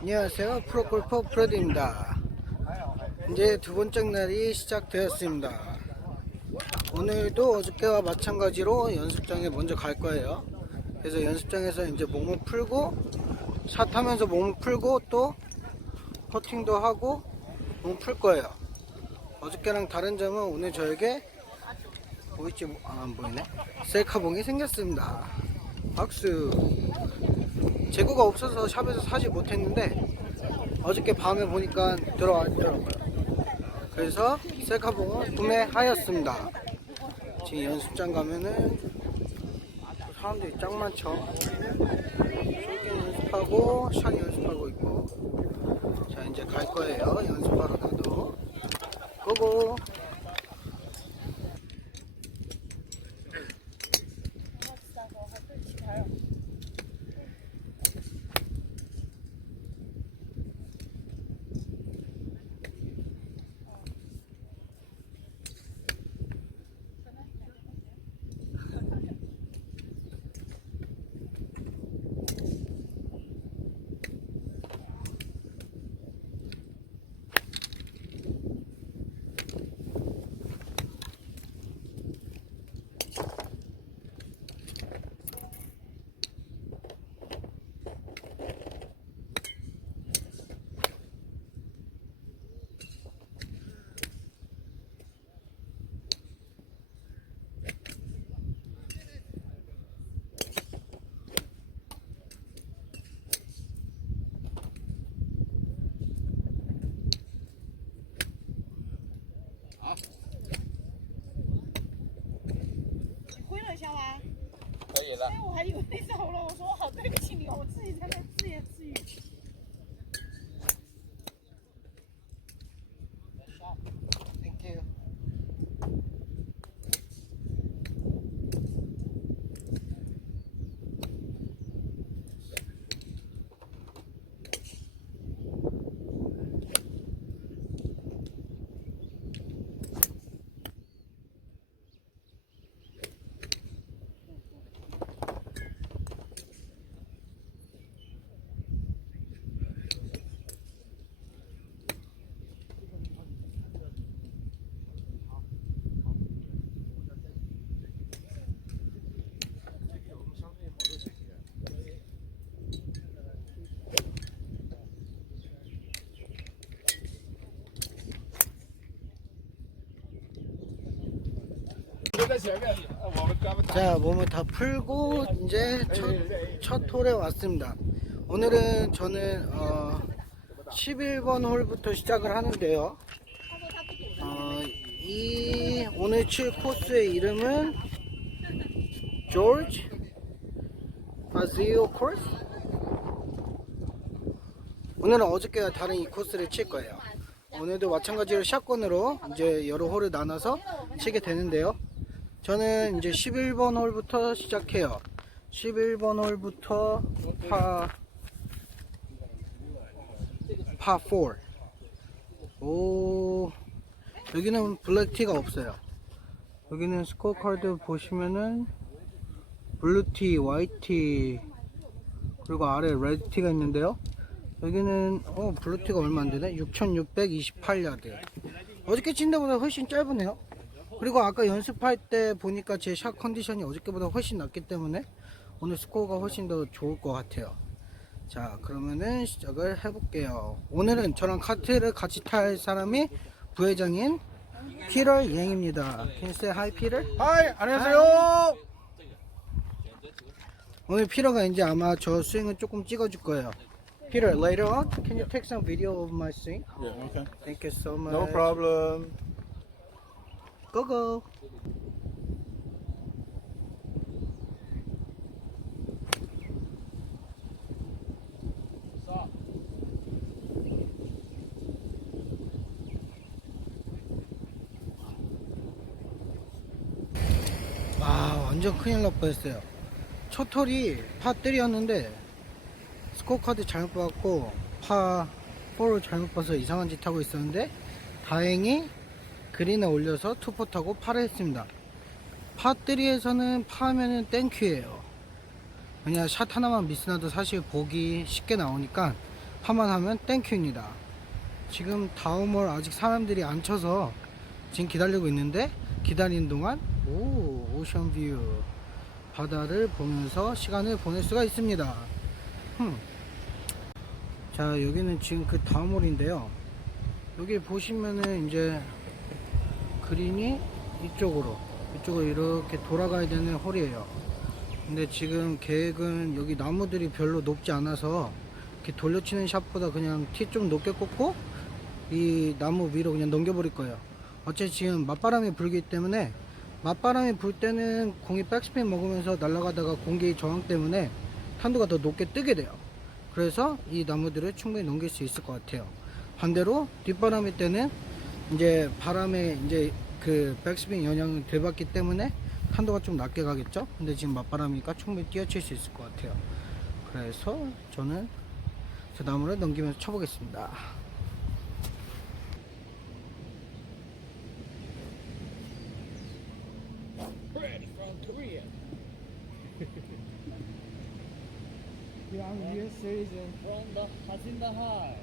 안녕하세요. 프로골퍼 프레드입니다. 이제 두 번째 날이 시작되었습니다. 오늘도 어저께와 마찬가지로 연습장에 먼저 갈 거예요. 그래서 연습장에서 이제 몸을 풀고 샷 하면서 몸을 풀고 또 퍼팅도 하고 몸을 풀 거예요. 어저께랑 다른 점은 오늘 저에게 보이지 아, 안 보이네. 셀카봉이 생겼습니다. 박수. 재고가 없어서 샵에서 사지 못했는데 어저께 밤에 보니까 들어와 있더라고요. 그래서 셀카봉을 구매하였습니다. 지금 연습장 가면은 사람들이 짱 많죠. 쇼팅 연습하고 샷 연습하고 있고 자 이제 갈 거예요. 연습하러 나도 고고. 아你挥了一下吗？可以了哎，。我还以为你走了，我说我好对不起你哦，我自己在那自言自语。 자 몸을 다 풀고 이제 첫, 첫 홀에 왔습니다. 오늘은 저는 어, 11번 홀부터 시작을 하는데요. 어, 이 오늘 칠 코스의 이름은 조지 바지오 코스 오늘은 어저께와 다른 이 코스를 칠 거예요. 오늘도 마찬가지로 샷건으로 이제 여러 홀을 나눠서 치게 되는데요 저는 이제 11번 홀부터 시작해요. 11번 홀부터 파, 파 4. 오, 여기는 블랙티가 없어요. 여기는 스코어 카드 보시면은 블루티, 화이티, 그리고 아래 레드티가 있는데요. 여기는, 어, 블루티가 얼마 안 되네? 6628야드. 어저께 친 데보다 훨씬 짧으네요. 그리고 아까 연습할 때 보니까 제 샷 컨디션이 어저께보다 훨씬 낫기 때문에 오늘 스코어가 훨씬 더 좋을 것 같아요. 자, 그러면은 시작을 해볼게요. 오늘은 저랑 카트를 같이 탈 사람이 부회장인 피터 옌입니다. Say hi, Peter? 하이, 안녕하세요. 오늘 피터가 이제 아마 저 스윙을 조금 찍어줄 거예요. Peter, later on, can you take some video of my swing? Yeah, okay. Thank you so much. No problem. Go. 와 완전 큰일 날 뻔했어요. 첫 홀이 파3였는데 스코어 카드 잘못 받고 파 4를 잘못 봐서 이상한 짓 하고 있었는데 다행히 그린에 올려서 투포 타고 파를 했습니다. 파3에서는 파면은 땡큐예요. 그냥 샷 하나만 미스나도 사실 보기 쉽게 나오니까 파만 하면 땡큐입니다. 지금 다음월 아직 사람들이 안 쳐서 지금 기다리고 있는데 기다리는 동안 오 오션 뷰 바다를 보면서 시간을 보낼 수가 있습니다. 흠. 자 여기는 지금 그 다음홀인데요. 여기 보시면은 이제 그린이 이쪽으로 이쪽으로 이렇게 돌아가야 되는 홀이에요. 근데 지금 계획은 여기 나무들이 별로 높지 않아서 이렇게 돌려치는 샷보다 그냥 티 좀 높게 꽂고 이 나무 위로 그냥 넘겨버릴 거예요. 어차피 지금 맞바람이 불기 때문에 맞바람이 불 때는 공이 백스핀 먹으면서 날아가다가 공기 저항 때문에 탄도가 더 높게 뜨게 돼요. 그래서 이 나무들을 충분히 넘길 수 있을 것 같아요. 반대로 뒷바람일 때는 이제 바람에 이제 그 백스핀 영향을 덜 받기 때문에 탄도가 좀 낮게 가겠죠. 근데 지금 맞바람이니까 충분히 뛰어칠 수 있을 것 같아요. 그래서 저는 저 나무를 넘기면서 쳐보겠습니다. I'm US citizen. From the Hasinda High.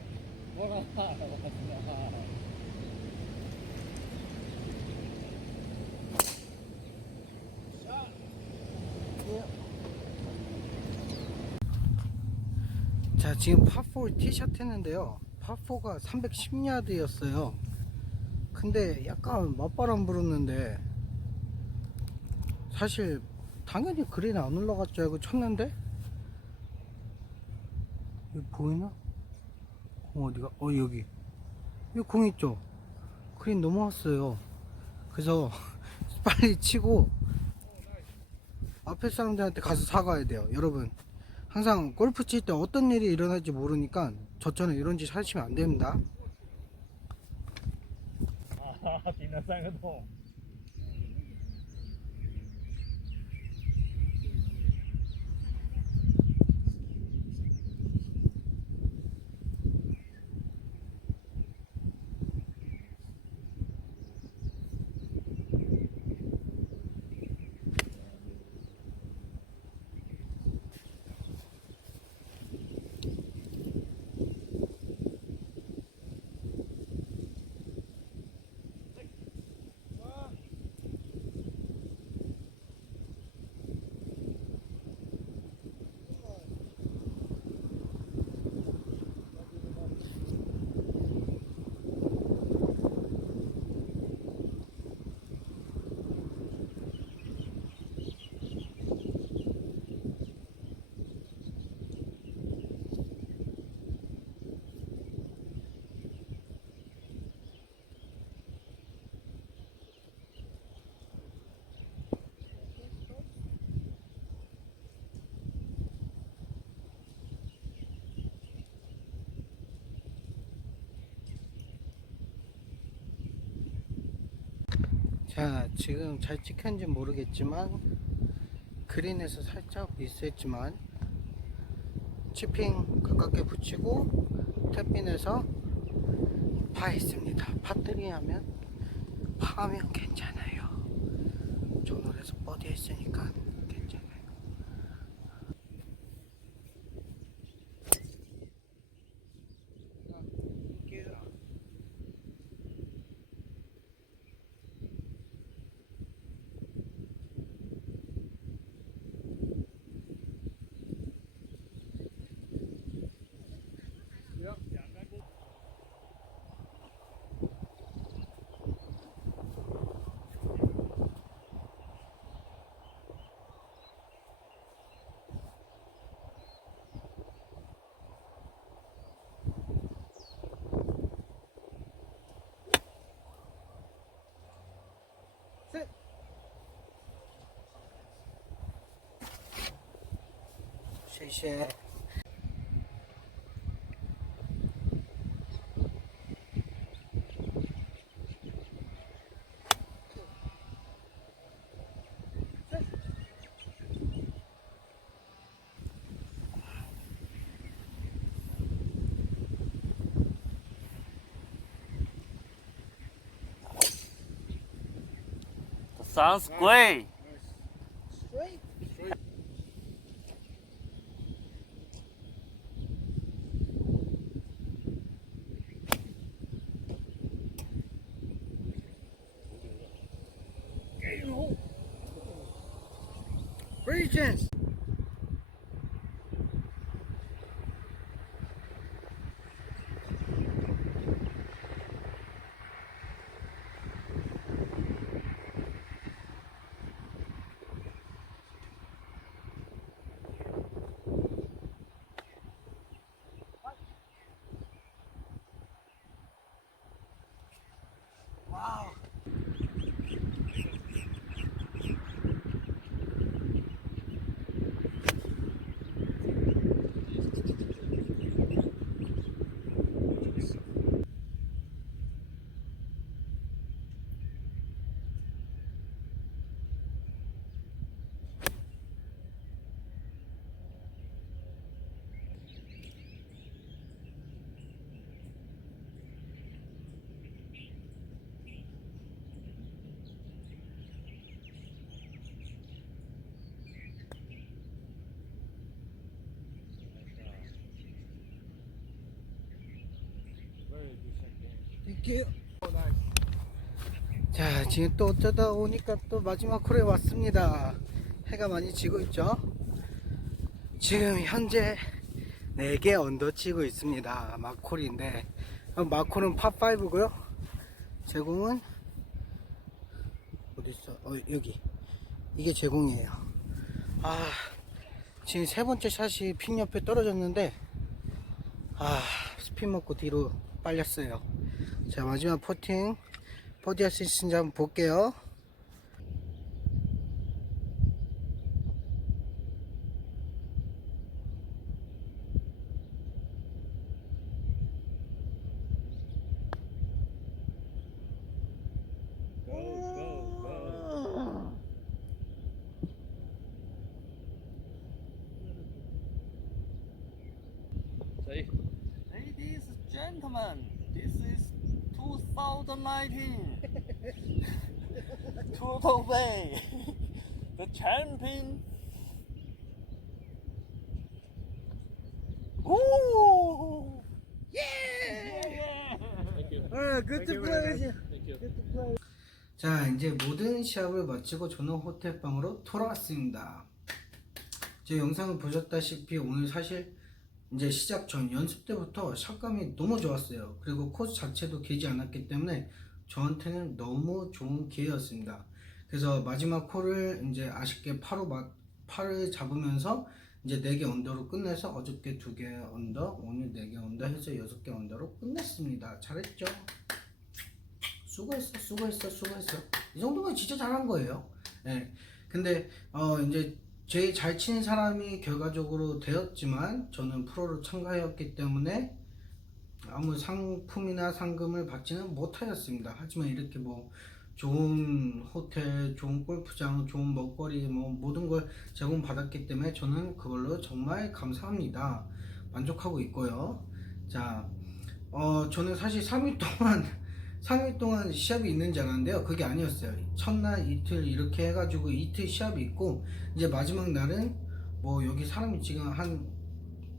What a high, Hasinda High. 자 지금 파4 티샷 했는데요. 파4가 310야드였어요. 근데 약간 맞바람 불었는데 사실 당연히 그린 안줄 알고 쳤는데? 여기 보이나? 공 어디가? 어 여기. 여기 공 있죠? 그린 넘어왔어요. 그래서 빨리 치고 앞에 사람들한테 가서 사과해야 돼요. 여러분 항상 골프 칠 때 어떤 일이 일어날지 모르니까 저처럼 이런 짓 하시면 안 됩니다. 아, 비나 쌍은 자, 지금 잘 찍혔는지 모르겠지만 그린에서 살짝 미스했지만 치핑 가깝게 붙이고 탭핀에서 파했습니다. 파뜨리 하면 파하면 괜찮아요. 전월에서 버디 했으니까 share. Sounds great. Reaches. Chance. 땡큐. 자, 지금 또 어쩌다 오니까 또 마지막 콜에 왔습니다. 해가 많이 지고 있죠? 지금 현재 4개 언더 치고 있습니다. 마콜인데, 어, 마콜은 팝5고요. 제공은, 어딨어? 어, 여기. 이게 제공이에요. 아, 지금 세 번째 샷이 핀 옆에 떨어졌는데, 아, 스핀 먹고 뒤로 빨렸어요. 자, 마지막 포팅. 버디 할 수 있는지 한번 볼게요. Ladies and gentlemen, 2019 Total Bay, the champion. Ooh! Thank you. 어, 굿드 플레이. Thank you. 자, 이제 모든 시합을 마치고 저는 호텔 방으로 돌아왔습니다. 제 영상을 보셨다시피 오늘 사실 이제 시작 전 연습 때부터 샷감이 너무 좋았어요. 그리고 코스 자체도 길지 않았기 때문에 저한테는 너무 좋은 기회였습니다. 그래서 마지막 콜을 이제 아쉽게 파로 마, 팔을 잡으면서 이제 4개 언더로 끝내서 어저께 2개 언더, 오늘 4개 언더 해서 6개 언더로 끝냈습니다. 잘했죠? 수고했어, 수고했어, 수고했어. 이 정도면 진짜 잘한 거예요. 예. 근데, 어, 이제, 제일 잘 치는 사람이 결과적으로 되었지만, 저는 프로로 참가했기 때문에, 아무 상품이나 상금을 받지는 못하였습니다. 하지만 이렇게 뭐, 좋은 호텔, 좋은 골프장, 좋은 먹거리, 뭐, 모든 걸 제공받았기 때문에 저는 그걸로 정말 감사합니다. 만족하고 있고요. 자, 어, 저는 사실 3일 동안 3일 동안 시합이 있는 줄 알았는데요. 그게 아니었어요. 첫날 이틀 이렇게 해가지고 이틀 시합이 있고 이제 마지막 날은 뭐 여기 사람이 지금 한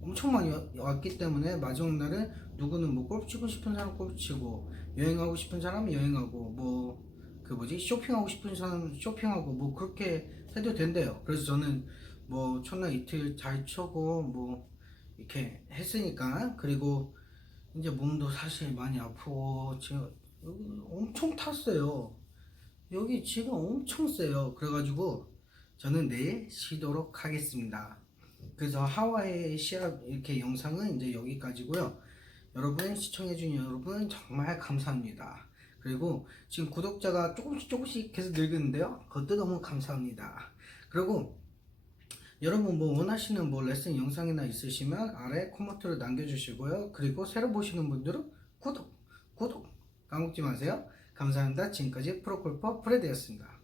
엄청 많이 와- 왔기 때문에 마지막 날은 누구는 뭐 골프 치고 싶은 사람 골프 치고 여행하고 싶은 사람은 여행하고 뭐 그 뭐지 쇼핑하고 싶은 사람은 쇼핑하고 뭐 그렇게 해도 된대요. 그래서 저는 뭐 첫날 이틀 잘 쳐고 뭐 이렇게 했으니까 그리고 이제 몸도 사실 많이 아프고 지금 엄청 탔어요. 여기 지금 엄청 세요. 그래가지고 저는 내일 쉬도록 하겠습니다. 그래서 하와이 시합 이렇게 영상은 이제 여기까지고요. 여러분 시청해준 여러분 정말 감사합니다. 그리고 지금 구독자가 조금씩 조금씩 계속 늘겠는데요. 그것도 너무 감사합니다. 그리고 여러분 뭐 원하시는 뭐 레슨 영상이나 있으시면 아래 코멘트로 남겨주시고요. 그리고 새로 보시는 분들은 구독, 구독 까먹지 마세요. 감사합니다. 지금까지 프로골퍼 프레드였습니다.